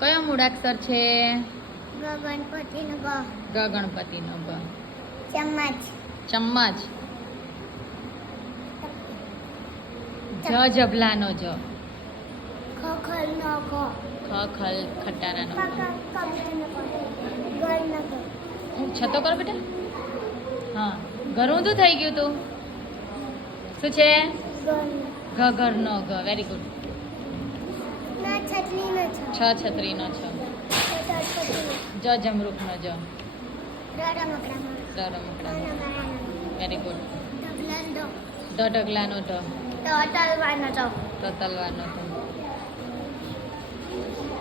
કયો મૂળાક્ષર છે? ગણપતિનો ગ. ગણપતિનો ગ. ચમચ. ચમ્મચ. જબલાનો જ. ખખલનો ખ. ખલ ખટારાનો ખ. ગળનો ગ. છતો કર બેટા. હા, ઘર ઊંધું થઈ ગયું તું. શું છે? ઘરનો ગ. Very good. ના છત્રીનો છ. છત્રીનો છ. જમરૂખનો જ. રમકડાનો. Very good. ઢગલાનો ઢ. તલવાનો ત. તલવાનો થ.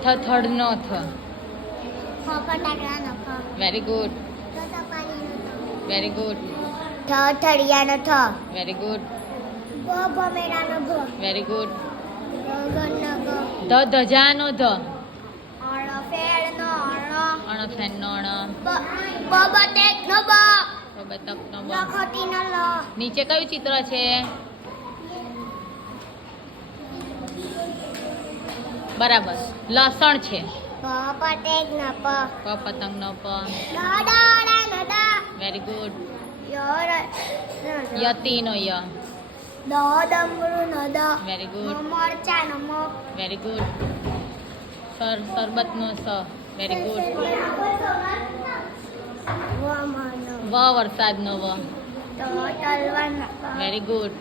થડનો થ. ફટાકડાનો ફ. Very good. પાણીનો ત. Very good. થળિયાનો થ. Very good. ભમેડાનો ભ. Very good. ગણનો ગ. ધજાનો ધ. ફેરનો અણ. ફેનનો અણ. બબટેકનો બ. બતકનો બ. લખોટીનો લ. નીચે કયું ચિત્ર છે? બરાબર. લસણ છે. પટેકનો પ. પતંગનો પ. દડાનો દ. Very good. યર. યતિનો ય. દમરૂનો દ. Very good. મરચાનો મ. Very good. સરબતનો સ. Very good. વમનો. વ વરસાદનો વ. તલવાનો ત. Very good.